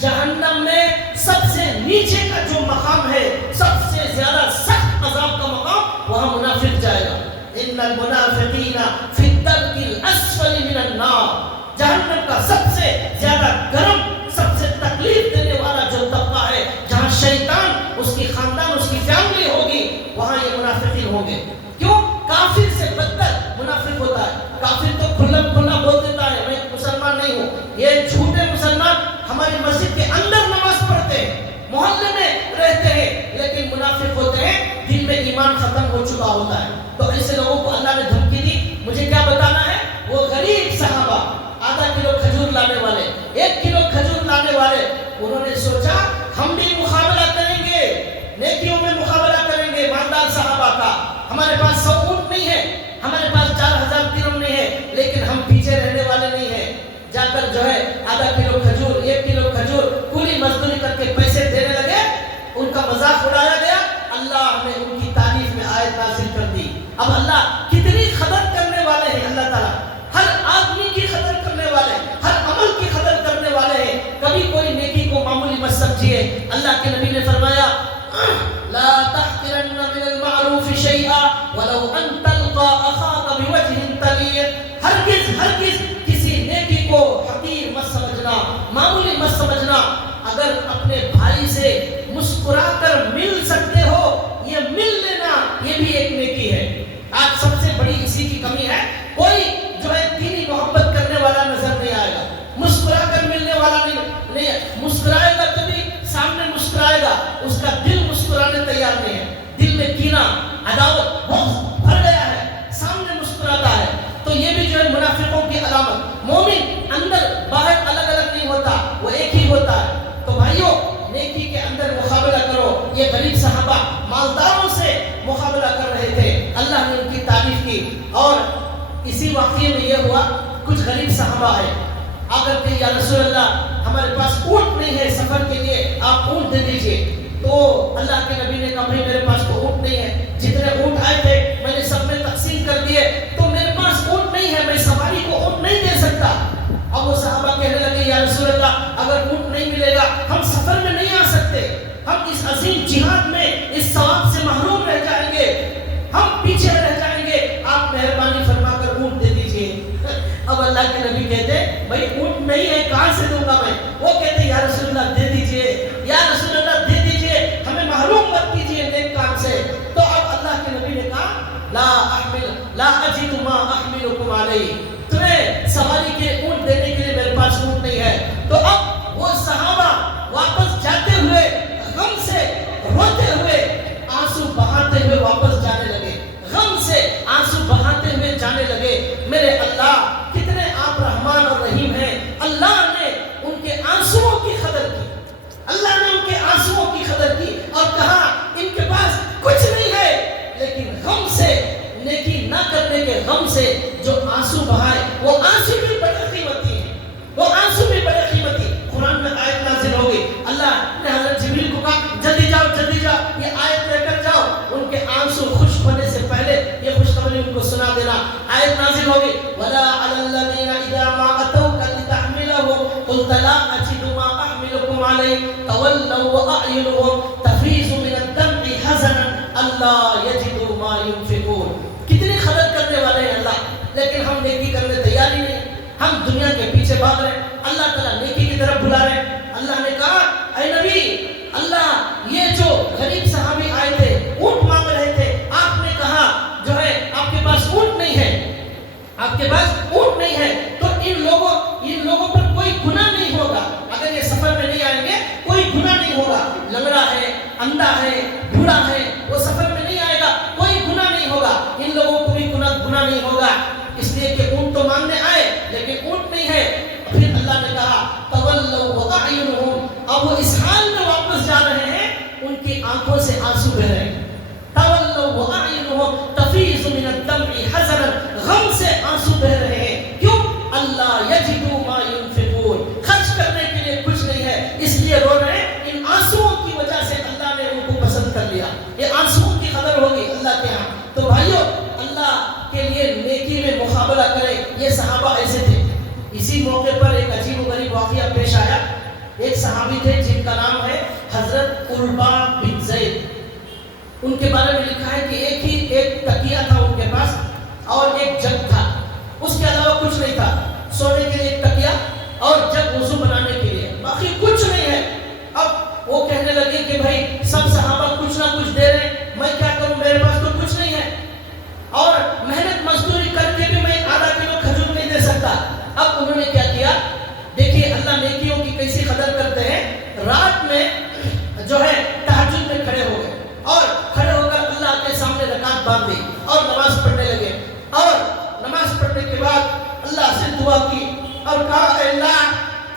جہنم میں سب سے نیچے کا جو مقام ہے، سب سے زیادہ سخت عذاب کا مقام، وہاں منافق جائے گا۔ ان المنافقین فی الدرک الاسفل من النار، جہنم کا سب سے زیادہ گرم، سب سے تکلیف دینے والا جو طبقہ ہے، جہاں شیطان اس کی خاندان اس کی فیملی ہوگی، وہاں یہ منافقین ہوں گے۔ کیوں؟ کافر سے بدتر منافق ہوتا ہے۔ کافر تو کھلم کھلا بول دیتا ہے میں مسلمان نہیں ہوں، یہ جھوٹے مسلمان ہماری مسجد کے اندر نماز پڑھتے ہیں، محلے میں رہتے ہیں، لیکن منافق ہوتے ہیں، دل میں ایمان ختم ہو چکا ہوتا ہے۔ تو ایسے لوگوں کو اللہ نے دھمکی دی، مجھے کیا بتانا ہے؟ وہ غریب صحابہ آدھا کلو کھجور لانے والے، 1 کلو کھجور لانے والے، انہوں نے سوچا ہم بھی مقابلہ کریں گے، نیکیوں میں مقابلہ کریں گے مالدار صحابہ کا، ہمارے پاس 100 اونٹ نہیں ہے، ہمارے پاس 4000 درہم نہیں ہے، لیکن ہم پیچھے رہنے والے نہیں ہیں، جا کر جو ہے آدھا کلو کھجور 1 کلو کھجور کولی مزدوری کر کے پیسے دینے لگے، ان کا مذاق اڑایا گیا، اللہ نے ان کی تعریف میں آیت نازل کر دی۔ اب اللہ کتنی قدر کرنے والے ہیں، اللہ تعالیٰ ہر آدمی کی قدر کرنے والے، ہر عمل کی قدر کرنے والے ہیں، کبھی کوئی نیکی کو معمولی مت سمجھیے۔ اللہ کے نبی نے فرمایا لا تحقرن من المعروف شيئا ولو ان تلقى اخاك بوجه طليق، ہرگز کسی نیکی کو حقیر مت سمجھنا، معمولی مت سمجھنا، اگر اپنے بھائی سے مسکرا کر مل سکتے ہو عداوت بغض بھر گیا ہے، سامنے مسکراتا ہے، تو یہ بھی جو ہے منافقوں کی علامت۔ مومن اندر باہر الگ الگ نہیں ہوتا، وہ ایک ہی ہوتا ہے۔ تو بھائیوں، نیکی کے اندر مقابلہ کرو۔ یہ غریب صحابہ مالداروں سے مقابلہ کر رہے تھے، اللہ نے ان کی تعریف کی۔ اور اسی واقعے میں یہ ہوا، کچھ غریب صحابہ آئے، آ کر کے یا رسول اللہ ہمارے پاس اونٹ نہیں ہے سفر کے لیے، آپ اونٹ دے دیجئے۔ تو اللہ کے نبی نے کہا بھائی میرے پاس تو اونٹ نہیں ہے، جتنے اونٹ آئے تھے میں نے سب میں تقسیم کر دیے، تو میرے پاس اونٹ نہیں ہے، میں سواری کو اونٹ نہیں دے سکتا۔ اب وہ صحابہ کہنے لگے یا رسول اللہ اگر اونٹ نہیں ملے گا ہم سفر میں نہیں آ سکتے، ہم اس عظیم جہاد میں اس ثواب سے محروم رہ جائیں گے، ہم پیچھے رہ جائیں گے، آپ مہربانی فرما کر اونٹ دے دیجئے۔ اب اللہ کے نبی کہتے بھائی اونٹ نہیں ہے کہاں سے دوں گا میں؟ وہ کہتے یا رسول اللہ دے دیجئے، یا رسول اللہ دے دیجئے، ہمیں محروم مت کیجئے نیک کام سے۔ تو اب اللہ کے نبی نے کہا لا اجد ما احملکم علیہ، تمہیں سواری کے اونٹ دینے کے لیے میرے پاس اونٹ نہیں ہے۔ تو اب وہ صحابہ واپس جاتے ہوئے غم سے روتے ہوئے آنسو بہاتے ہوئے واپس جانے لگے، غم سے آنسو بہاتے ہوئے جانے لگے۔ میرے اللہ کتنے آپ رحمان اور رحیم ہیں، اللہ نے ان کے آنسوؤں کی قدر کی، اللہ نے ان کے آنسوؤں کی قدر کی اور کہا ان کے پاس کچھ نہیں ہے، لیکن غم سے، نیکی نہ کرنے کے غم سے جو آنسو بہائے وہ آنسو بھی بڑے قیمتی ہیں، وہ آنسو بھی بڑے قیمتی۔ قرآن میں آیت نازل ہو گئی، اللہ نے حضرت جبریل کو کہا جلدی جاؤ یہ آیت لے کر جاؤ، ان کے آنسو خشک ہونے سے پہلے یہ خوشخبری ان کو سنا دینا۔ آیت نازل ہو گئی وَلَا عَلَى الَّذِينَ إِذَا مَا أَتَوْكَ لِتَحْمِلَهُمْ قُلْتَ لَا أَجِدُ مَا أَحْمِلُكُمْ عَلَيْهِ تَوَلَّوْا وَأَعْيُنُهُمْ تَفِيضُ مِنَ الدَّمْعِ حَزَنًا أَلَّا يَجِدُوا مَا يُنْفِقُونَ۔ کتنی قدر کرنے والے ہیں اللہ، لیکن ہم نیکی کرنے تیار ہی نہیں، ہم دنیا کے پیچھے بھاگ رہے ہیں، اللہ تعالیٰ نیکی کی طرف بلا رہے ہیں۔ اللہ نے کہا اے نبی، اللہ یہ جو غریب صحابی آئے تھے اونٹ مانگ رہے تھے، آپ نے کہا جو ہے آپ کے پاس اونٹ نہیں ہے، آپ کے پاس اونٹ نہیں ہے، تو ان لوگوں پر کوئی گناہ نہیں ہوگا، اگر یہ سفر میں نہیں آئیں گے کوئی گناہ نہیں ہوگا، لنگڑا ہے، اندھا ہے، بوڑھا ہے، وہ سفر میں نہیں آئے گا، کوئی گناہ نہیں ہوگا، ان لوگوں کو بھی گناہ نہیں ہوگا، اس لیے کہ اونٹ تو مانگنے آئے لیکن اونٹ نہیں ہے۔ پھر اللہ نے کہا تولوا واعینہم، اب وہ اس حال میں واپس جا رہے ہیں ان کی آنکھوں سے آنسو بہ رہے ہیں، تولوا واعینہم تفیض من الدمع حزنا، غم سے آنسو بہ رہے ہیں، کیوں؟ اللہ یجدوا ما ينفقون، خرچ کرنے کے لیے کچھ نہیں ہے اس لیے رو رہے ہیں۔ ان آنسوؤں کی وجہ سے اللہ نے ان کو پسند کر لیا، یہ آنسوؤں کی قدر ہوگی اللہ کے ہاں۔ تو بھائیو، اللہ کے لیے نیکی میں مقابلہ کریں، یہ صحابہ ایسے تھے۔ اسی موقع پر ایک عجیب و غریب واقعہ پیش آیا، ایک صحابی تھے جن کا نام ہے حضرت عربہ بن زید، ان کے بارے میں لکھا ہے کہ ایک تکیہ تھا ان کے پاس اور ایک جگ تھا، اس کے علاوہ کچھ نہیں تھا، سونے کے لیے ایک تکیہ اور جگ وضو بنانے کے لیے، باقی کچھ نہیں ہے۔ اب وہ کہنے لگے کہ بھائی سب صحابہ کچھ نہ کچھ دے رہے ہیں، میں کیا کروں، میرے پاس تو کچھ نہیں ہے اور محنت مزدوری کر کے بھی میں آدھا کلو کھجور نہیں دے سکتا۔ اب انہوں نے کیا کیا، دیکھیے اللہ نیکیوں کی کیسی قدر کرتے ہیں، رات میں جو ہے تہجد میں کھڑے ہو گئے اور کھڑے ہو کر اللہ کے سامنے رکعت باندھی اور نماز پڑھنے لگے، اور نماز پڑھنے کے بعد اللہ سے دعا کی اور کہا اے اللہ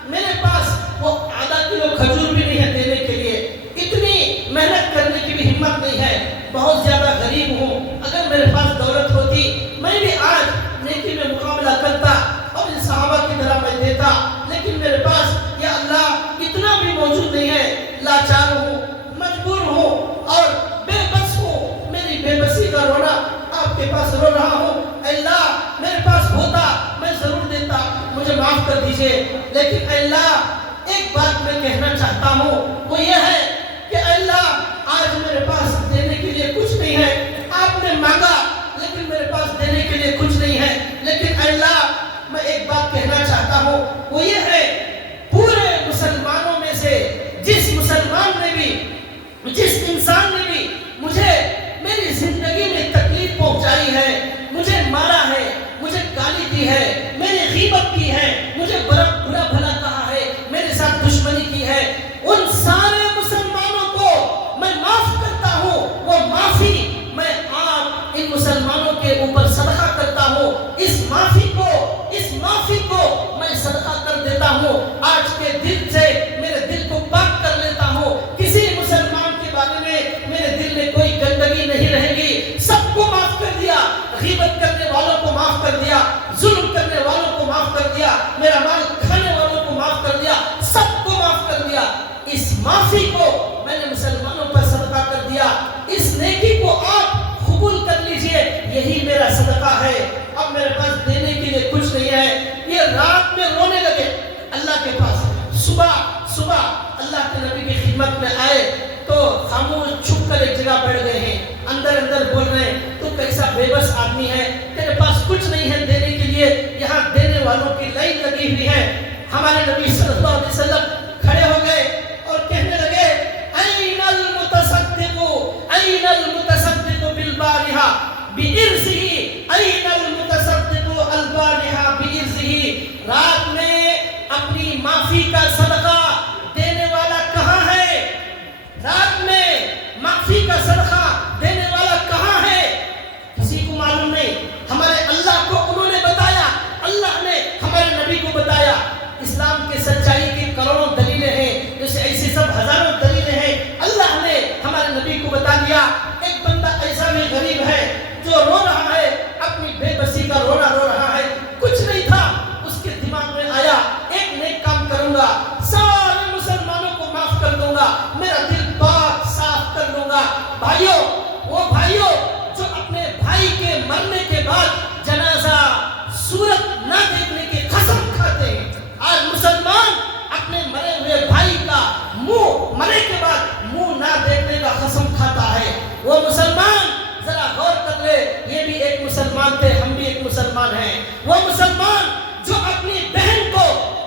میرے پاس وہ آدھا کلو کھجور بھی نہیں ہے دینے کے لیے، اتنی محنت کرنے کی بھی ہمت نہیں ہے، بہت زیادہ غریب ہوں، اگر میرے پاس دولت ہوتی میں بھی آج نیکی میں مقابلہ کرتا اور ان صحابہ کی طرح میں دیتا، لیکن میرے پاس یا اللہ اتنا بھی موجود نہیں ہے، لاچار ہوں، مجبور ہوں اور بے بس ہوں، میری بے بسی کا رونا آپ کے پاس رو رہا ہوں، اے اللہ میرے پاس ہوتا میں ضرور دیتا، مجھے معاف کر دیجئے، لیکن اے اللہ ایک بات میں کہنا چاہتا ہوں، وہ یہ ہے کہ اے اللہ آج میرے پاس دینے کے لیے کچھ نہیں ہے، آپ نے مانگا لیکن میرے پاس دینے کے لیے کچھ نہیں ہے، لیکن اے اللہ میں ایک بات کہنا چاہتا ہوں، وہ یہ ہے پورے مسلمانوں میں سے جس مسلمان نے بھی، جس انسان نے بھی مجھے میری زندگی میں تکلیف پہنچائی ہے، مجھے مارا ہے، مجھے گالی دی ہے، میری غیبت کی ہے، مجھے برا بھلا کہا ہے، میرے ساتھ دشمنی کی ہے، ان سارے مسلمان یہی میرا صدقہ ہے، اب میرے پاس دینے کے لیے کچھ نہیں ہے. یہ رات میں رونے لگے اللہ کے پاس. صبح اللہ کے نبی کی خدمت میں آئے تو خاموش چھپ کر ایک جگہ بیٹھ گئے ہیں. اندر بول رہے ہیں تو کیسا بے بس آدمی ہے، تیرے پاس کچھ نہیں ہے دینے کے لیے، یہاں دینے والوں کی لائن لگی ہوئی ہے. ہمارے نبی صلی اللہ علیہ وسلم کھڑے ہو گئے اور کہنے لگے این المتصدق بالبارحہ بإرثہ، این المتصدق البارحہ بإرثہ. رات میں اپنی معافی کا صدقہ دینے والا کہاں ہے؟ رات میں معافی کا صدقہ دینے والا کہاں ہے؟ کسی کو معلوم نہیں. ہمارے اللہ کو انہوں نے بتایا، اللہ نے ہمارے نبی کو بتایا. اسلام کے سچائی کی کروڑوں دلیلیں ہیں، جیسے ایسی سب ہزاروں دلیلیں ہیں. اللہ نے ہمارے نبی کو بتا دیا. ایک بندہ ایسا بھی غریب ہے جو رو رہا ہے، اپنی بے بسی کا رونا رو رہا ہے، کچھ نہیں تھا. اس کے دماغ میں آیا ایک نیک کام کروں گا، سارے مسلمانوں کو معاف کر دوں گا، میرا دل پاک صاف کر دوں گا. بھائیوں، وہ بھائیوں جو اپنے بھائی کے مرنے کے بعد جنازہ صورت نہ دیکھنے کی قسم کھاتے ہیں. آج مسلمان اپنے مرے ہوئے بھائی کا مرے کے بعد منہ نہ دیکھنے کا قسم کھاتا ہے. وہ مسلمان ذرا غور کر لے، یہ بھی ایک مسلمان تھے، ہم بھی ایک مسلمان ہیں. وہ مسلمان جو اپنی بہن کو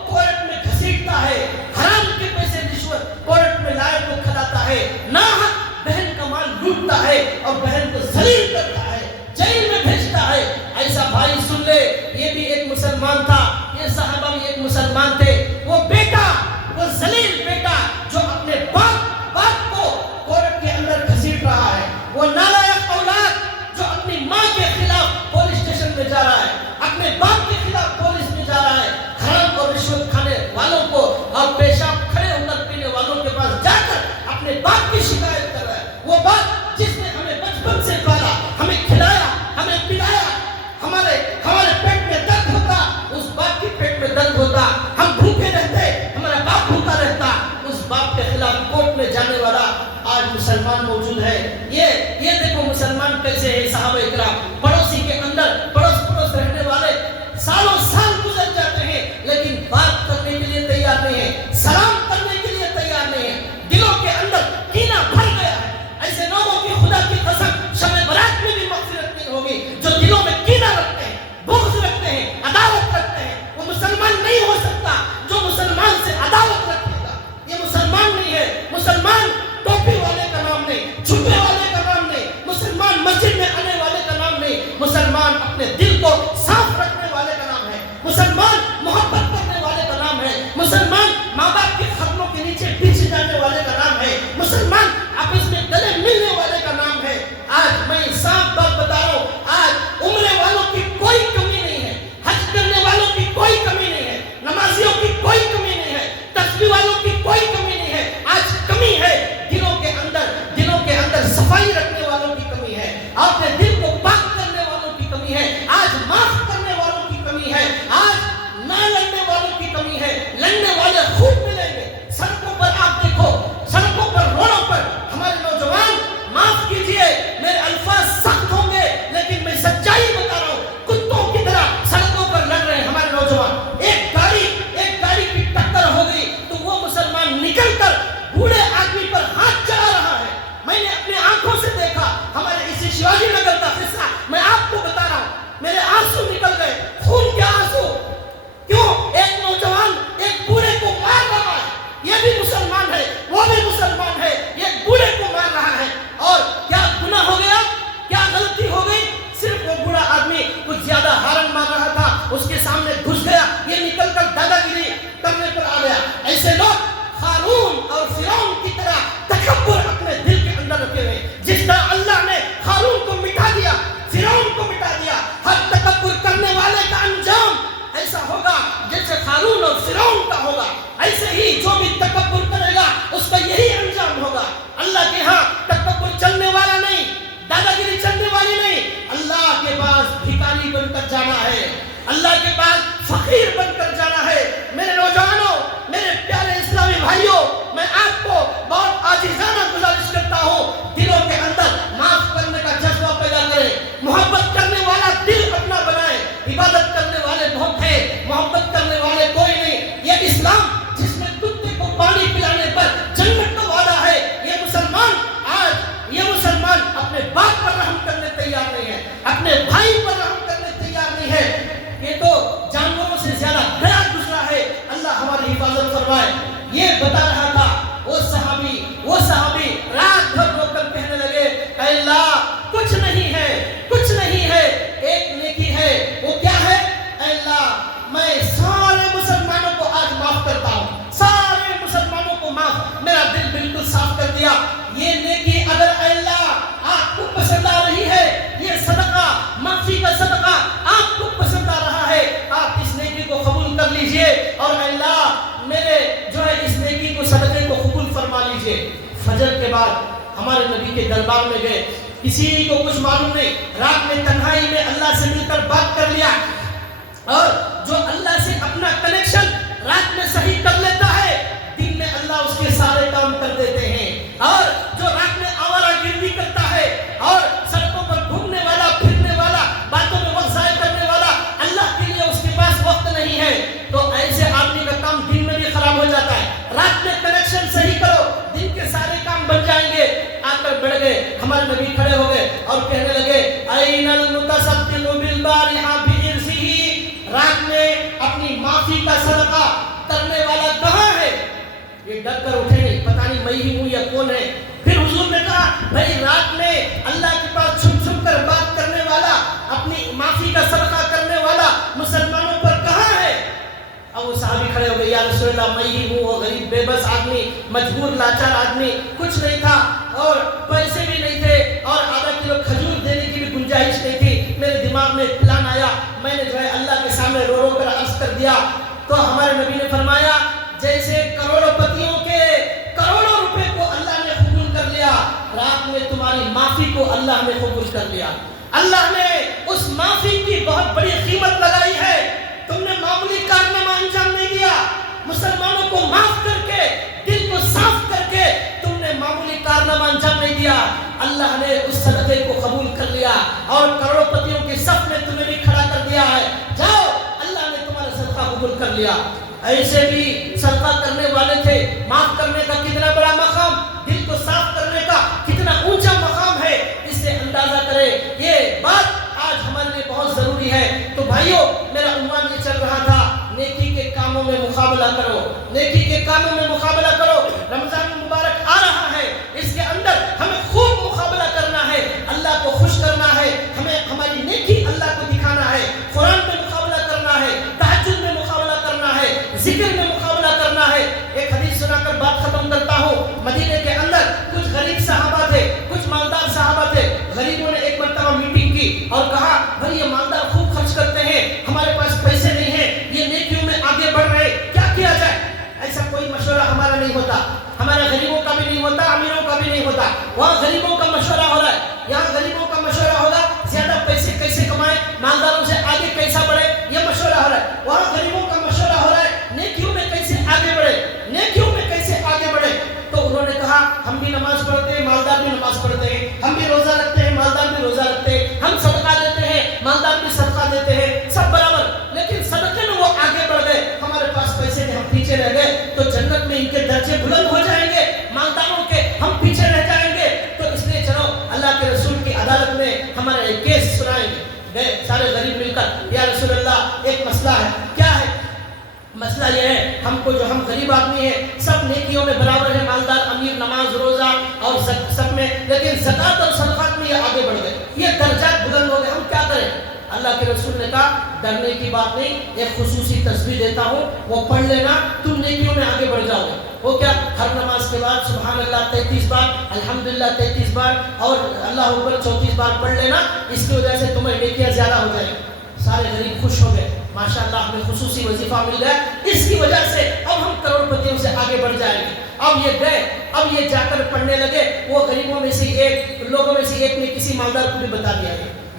کورٹ میں گھسیٹتا ہے، حرام کے پیسے رشوت کورٹ میں لائے کو کھلاتا ہے، ناحق بہن کا مال لوٹتا ہے اور بہن کو ذلیل کرتا ہے، جیل میں بھیجتا ہے. ایسا بھائی سن لے، یہ بھی ایک مسلمان تھا، یہ صحابہ بھی ایک مسلمان تھے. وہ بیٹا، وہ ذلیل بیٹا جو اپنے باپ کو کورٹ کے اندر گھسیٹ رہا ہے، وہ نالائق اولاد جو اپنی ماں کے خلاف پولیس اسٹیشن میں جا رہا ہے، اپنے باپ کے خلاف پولیس میں جا رہا ہے، حرام اور رشوت کھانے والوں کو اور پیشاب کھڑے ہو کر پینے والوں کے پاس جا کر اپنے باپ کی شکایت کر رہا ہے. وہ باپ جس نے ہمیں بچپن سے پالا، ہمیں کھلایا، ہمیں پلایا، ہمارے پیٹ میں درد ہوتا، اس باپ کے پیٹ میں درد ہوتا، ہم بھوکے رہتے، ہمارا باپ بھوکا رہتا. اس باپ کے خلاف کورٹ میں جانے والا آج مسلمان موجود ہے. یہ دیکھو مسلمان کیسے ہیں. صحابہ اکرام پڑوسی کے اندر پڑوس رہنے والے سالوں سال گزر جاتے ہیں، لیکن بات کرنے کے لیے تیار نہیں ہے، سلام کرنے کے لیے تیار نہیں ہے. دلوں کے اندر کینہ بھر گیا ہے. ایسے لوگوں کی خدا کی قسم شب برات میں بھی مغفرت نہیں ہوگی جو دلوں میں کینہ رکھتے ہیں، بغض رکھتے ہیں، عداوت رکھتے ہیں. وہ مسلمان نہیں ہو سکتا جو مسلمان سے عداوت رکھے گا. یہ مسلمان نہیں ہے. مسلمان ٹوپی والے کا نام نہیں، چھپے والے کا نام نہیں، مسلمان مسجد میں آنے والے کا نام نہیں. مسلمان اپنے دل کو صاف رکھنے والے کا نام ہے. مسلمان محبت کرنے والے کا نام ہے. مسلمان ماں باپ کے قدموں کے نیچے پیچھے جانے والے کا نام ہے. مسلمان آپس میں گلے ملنے والے کا نام ہے. آج میں صاف بات بتا رہا ہوں، آج عمرے والوں کی کوئی کمی نہیں ہے، حج کرنے والوں کی کوئی کمی نہیں ہے، نمازیوں کی کوئی کمی نہیں ہے، تسبیح والوں کی کوئی کمی نہیں ہے. آج کمی ہے دلوں کے اندر صفائی رکھنے والوں کی کمی ہے، اپنے دل کو پاک کرنے والوں کی کمی ہے. آج معاف کرنے والوں کی کمی ہے، آج نہ لڑنے والوں کی کمی ہے. لڑنے والے خوب ملیں گے. سڑکوں پر آپ دیکھو، سڑکوں پر روڈوں پر ہمارے نوجوان، معاف کیجئے میرے الفاظ سخت ہوں گے لیکن میں سچائی بتا رہا ہوں، کتوں کی طرح سڑکوں پر لڑ رہے ہیں ہمارے نوجوان. ایک گاڑی کی ٹکر ہو گئی تو وہ مسلمان نکل کر بوڑھے آدمی پر ہاتھ چڑھا رہا ہے. میں نے اپنے آنکھوں سے دیکھا. ہمارے اسی شیواجی نگر کا قصہ میں آپ کو بتا رہا ہوں. میرے آنسو نکل گئے، خون کے آنسو. کیوں؟ ایک نوجوان ایک بوڑھے کو مار رہا ہے. یہ بھی مسلمان ہے، وہ بھی مسلمان ہے، یہ بوڑھے کو مار رہا ہے. اور کیا گناہ ہو گیا؟ کیا غلطی ہو گئی؟ صرف وہ بوڑھا آدمی کچھ زیادہ ہارن مار رہا تھا، اس کے سامنے گھس گیا، یہ نکل کر دادا گیری کرنے پر آ گیا. ایسے لوگ ہارون اور فرعون کی طرح تکبر اپنے دل کے اندر رکھے ہوئے. جس طرح اللہ نے ہارون کو مٹا دیا، فرعون کو مٹا دیا، ہر تکبر کرنے والے کا انجام ایسا ہوگا جیسے ہارون اور فرعون کا ہوگا. ایسے ہی جو بھی تکبر کرے گا اس کا یہی انجام ہوگا. اللہ کے ہاں تکبر چلنے والا نہیں، دادا گیری چلنے والی نہیں. اللہ کے پاس بھکاری بن کر جانا ہے، اللہ کے پاس فقیر بن کر جانا ہے. میرے نوجوانوں، میرے پیارے اسلامی بھائیوں، میں آپ کو بہت عاجزانہ گزارش کرتا ہوں، دلوں کے اندر معاف کرنے کا جذبہ پیدا کریں، محبت کریں. بعد ہمارے نبی کے دربار میں گئے. کسی کو کچھ معلوم نہیں, رات میں تنہائی میں اللہ سے مل کر بات کر لیا. اور جو اللہ سے اپنا کنیکشن رات میں صحیح کر لیتا ہے, دن میں اللہ اس کے سارے کام کر دیتے ہیں. اور جو رات میں آوارہ گردی کرتا ہے اور سڑکوں پر گھومنے والا, پھرنے والا, باتوں میں وقت ضائع کرنے والا, اللہ کے لیے اس کے پاس وقت نہیں ہے, تو ایسے آدمی کا کام دن میں بھی خراب ہو جاتا ہے. رات میں کنیکشن صحیح کرو, دن کے سارے کام بن جائیں گے. آ کر بڑھ گئے, ہمارے نبی کھڑے ہو گئے اور کہنے لگے این المتصدق بالبارحہ بعرضہ, رات میں اپنی معافی کا صدقہ کرنے والا کہاں ہے؟ یہ ڈر کر اٹھے نہیں, پتہ نہیں میں ہی ہوں یا کون ہے. پھر حضور نے کہا بھائی رات میں اللہ کے پاس چھپ چھپ کر بات کرنے والا, اپنی معافی کا صدقہ کرنے والا مسلمانوں پر کہاں ہے؟ اب وہ صحابی کھڑے ہو گئے, یا رسول اللہ میں ہی ہوں. وہ غریب بے بس آدمی, مجبور لاچار آدمی, کچھ نہیں تھا اور پیسے بھی نہیں تھے اور آدھا کلو کھجور دینے کی بھی گنجائش نہیں تھی. میرے دماغ میں ایک پلان آیا, میں نے جو ہے اللہ کے سامنے رو رو کر عرض کر دیا. تو ہمارے نبی نے فرمایا جیسے کروڑوں پتیوں کے کروڑوں روپے کو اللہ نے قبول کر لیا, رات میں تمہاری معافی کو اللہ نے قبول کر لیا. اللہ نے اس معافی کی بہت بڑی قیمت لگائی ہے. تم نے معمولی کارنامہ انجام نہیں دیا, مسلمانوں کو معاف کر کے, دل کو صاف کر کے تم نے معمولی کارنامہ انجام نہیں دیا. اللہ نے اس صدقے کو قبول کر لیا اور کروڑوں پتیوں کی صف میں تمہیں بھی کھڑا کر دیا ہے. جاؤ, اللہ نے تمہارا صدقہ قبول کر لیا. ایسے بھی صدقہ کرنے والے تھے. معاف کرنے کا کتنا بڑا مقام, دل کو صاف کرنے کا کتنا اونچا مقام ہے, اس سے اندازہ کرے. یہ بات آج ہمارے لیے بہت ضروری ہے. تو بھائیوں, میرا عنوان یہ چل رہا تھا نیکی کے کاموں میں مقابلہ کرو, نیکی کے کاموں میں مقابلہ کرو. رمضان مبارک آ رہا ہے, اس کے اندر ہمیں خوب مقابلہ کرنا ہے, اللہ کو خوش کرنا ہے, ہمیں ہماری نیکی اللہ کو دکھانا ہے. قرآن میں مقابلہ کرنا ہے, تہجد میں مقابلہ کرنا ہے, ذکر میں مقابلہ کرنا ہے. ایک حدیث سنا کر بات ختم کرتا ہوں. مدینے کے اندر کچھ غریب صحابہ تھے, کچھ مالدار صحابہ تھے. غریبوں نے ایک مرتبہ میٹنگ کی اور کہا بھائی یہ مالدار خوب خرچ کرتے ہیں, ہمارے پاس پیسے نہیں ہیں, یہ نیکیوں میں آگے بڑھ رہے, کیا کیا جائے؟ ایسا کوئی مشورہ ہمارا نہیں ہوتا, ہمارا غریبوں کا بھی نہیں ہوتا, امیروں کا بھی نہیں ہوتا. وہاں غریبوں کا مشورہ ہو رہا ہے, یہاں غریبوں کا مشورہ ہوگا زیادہ پیسے کیسے کمائیں, مالداروں سے آگے کیسا بڑھے, یہ مشورہ ہو رہا ہے. وہاں غریبوں کا مشورہ ہو رہا ہے نیکیوں میں کیسے آگے بڑھے, نیکیوں میں کیسے آگے بڑھے. تو انہوں نے کہا ہم بھی نماز پڑھتے ہیں, مالدار بھی نماز پڑھتے ہیں, ہم بھی روزہ رکھتے ہیں, مالدار بھی روزہ رکھتے ہیں, ہم صدقہ دیتے ہیں, مالدار بھی صدقہ دیتے ہیں, سب برابر. لیکن صدقے میں وہ آگے بڑھ گئے, ہمارے پاس پیسے تھے, ہم پیچھے رہ گئے. تو جنت میں ان کے درجے بلند ہو جائیں گے, مالداروں کے, ہم پیچھے رہ جائیں گے. تو اس لیے چلو اللہ کے رسول کی عدالت میں ہمارا ایک کیس سنائیں گے. گئے سارے غریب مل کر, یا رسول اللہ ایک مسئلہ ہے. کیا ہے مسئلہ؟ یہ ہے ہم کو, جو ہم غریب آدمی ہیں, سب نیکیوں میں برابر ہیں, مالدار, امیر, نماز, روزہ اور سب میں, لیکن زکات اور صدقات میں یہ آگے بڑھ گئے, یہ درجات بلند ہو گئے, ہم کیا کریں؟ اللہ کے رسول نے کہا ڈرنے کی بات نہیں, ایک خصوصی تسبیح دیتا ہوں, وہ پڑھ لینا, تم نیکیوں میں آگے بڑھ جاؤ گے. وہ کیا؟ ہر نماز کے بعد سبحان اللہ 33 بار, الحمدللہ 33 بار اور اللہ اکبر 34 بار پڑھ لینا, اس کی وجہ سے تمہیں نیکیاں زیادہ ہو جائیں. سارے غریب خوش ہو گئے, ماشاءاللہ ہمیں خصوصی وظیفہ مل گیا, اس کی وجہ سے اب ہم کروڑ پتیوں سے آگے بڑھ جائیں گے. اب یہ گئے, اب یہ جا کر پڑھنے لگے. وہ غریبوں میں سے ایک, لوگوں میں سے ایک نے کسی مالدار کو بھی بتا دیا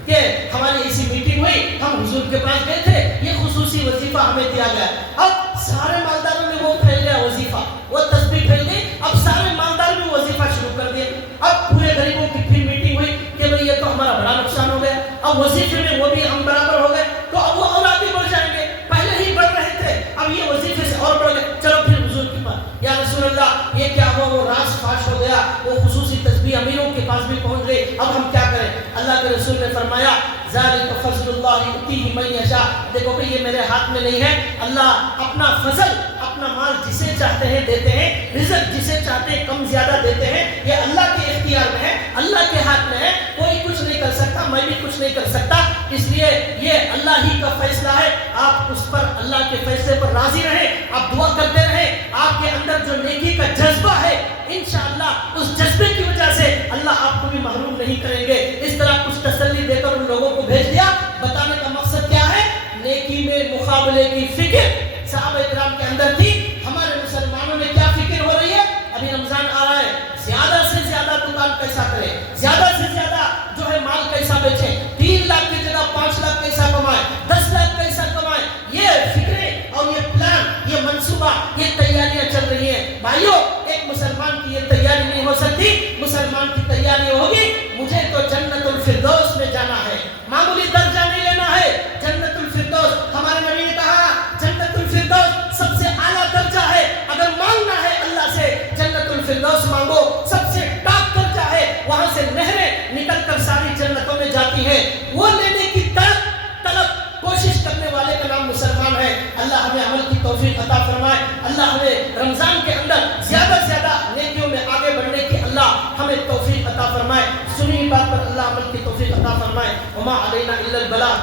کہ ہماری ایسی میٹنگ ہوئی, ہم حضور کے پاس گئے تھے, یہ خصوصی وظیفہ ہمیں دیا گیا. اب سارے مالداروں میں وہ پھیل گیا وظیفہ, وہ تسبیح پھیل گئی, اب سارے مالدار بھی وظیفہ شروع کر دیے. اب پورے غریبوں کی پھر میٹنگ ہوئی کہ بھئی یہ تو ہمارا بڑا نقصان ہو گیا, اب وظیفے میں وہ بھی ہم برابر ہو گئے, تو اب وہ اور آگے بڑھ جائیں گے, پہلے ہی بڑھ رہے تھے, اب یہ وظیفے سے اور بڑھ گئے. چلو پھر حضور کے پاس, یا رسول اللہ یہ کیا ہوا, وہ راز فاش ہو گیا, وہ خصوصی تسبیح امیروں کے پاس بھی پہنچ گئی, اب ہم کیا کریں؟ اللہ کے رسول نے فرمایا ذالک فضل اللہ یؤتیہ من یشاء. دیکھو کہ یہ میرے ہاتھ میں نہیں ہے, اللہ اپنا فضل, اپنا مال جسے چاہتے ہیں دیتے ہیں, رزق جسے چاہتے ہیں کم زیادہ دیتے ہیں, یہ اللہ کے اختیار میں ہے, اللہ کے ہاتھ میں ہے, کوئی کچھ نہیں کر سکتا, میں بھی کچھ نہیں کر سکتا. اس لیے یہ اللہ ہی کا فیصلہ ہے, آپ اس پر, اللہ کے فیصلے پر راضی رہیں, آپ دعا کرتے رہیں. آپ کے اندر جو نیکی کا جذبہ ہے, انشاءاللہ اس جذبے کی وجہ سے اللہ آپ کو بھی محروم نہیں کریں گے. اس طرح کچھ تسلی دے کر ان لوگوں کو بھیج دیا. بتانے کا مقصد کیا ہے؟ نیکی میں مقابلے کی فکر صحابہ کرام کے اندر تھی. ہمارے مسلمانوں میں کیا فکر ہو رہی ہے؟ ابھی رمضان آ رہا ہے, زیادہ سے زیادہ جاتی ہیں وہ لینے کی طلب کوشش کرنے والے کا نام مسلمان ہے. اللہ ہمیں عمل کی توفیق عطا فرمائے. اللہ ہمیں رمضان کے اندر زیادہ سے زیادہ نیکیوں میں آگے بڑھنے کی اللہ ہمیں توفیق عطا فرمائے. سنی بات پر اللہ عمل کی توفیق عطا فرمائے. وما علینا الا البلاغ.